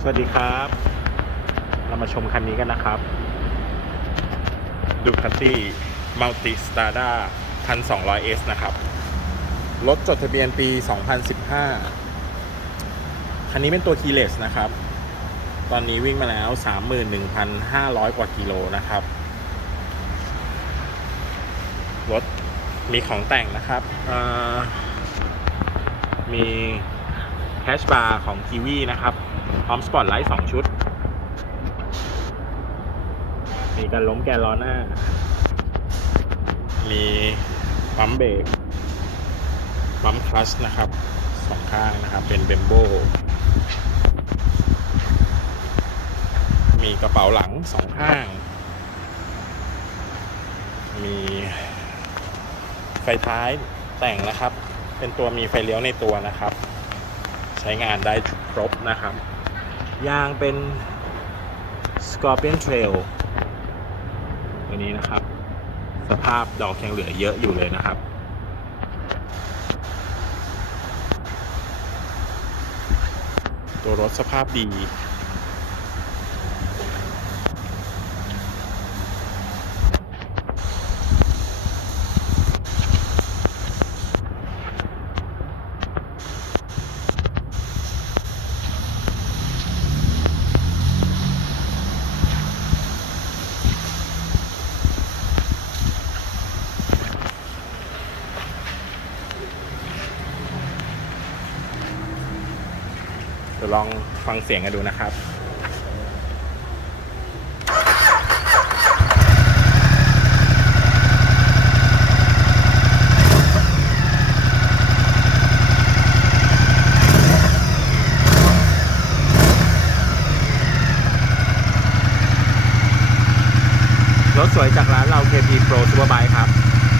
สวัสดีครับ เรามาชมคันนี้กันนะครับ ดูคาตี้มัลติสตาร์ด้า 1,200S นะครับ รถจดทะเบียนปี 2015 คันนี้เป็นตัว keyless นะครับ ตอนนี้วิ่งมาแล้ว 31,500 กว่ากิโลนะครับ รถมีของแต่งนะครับ มี แคชบาร์ของ k ีวีนะครับ พร้อมสปอตไลท์2ชุด มีการล้มแกนล้อหน้า มีปั๊มเบรกปั๊มคลัชนะครับสองข้างนะครับ เป็นเบมโบมีกระเป๋าหลังสองข้าง มีไฟท้ายแต่งนะครับ เป็นตัวมีไฟเลี้ยวในตัวนะครับ ช้งานได้ครบนะครับ ยางเป็น Scorpion Trail ตัวนี้นะครับ สภาพดอกยังเหลือเยอะอยู่เลยนะครับตัวรถสภาพดี ดี๋ยวลองฟังเสียงกันดูนะครับรถสวยจากร้านเรา KP Pro Superbike ครับ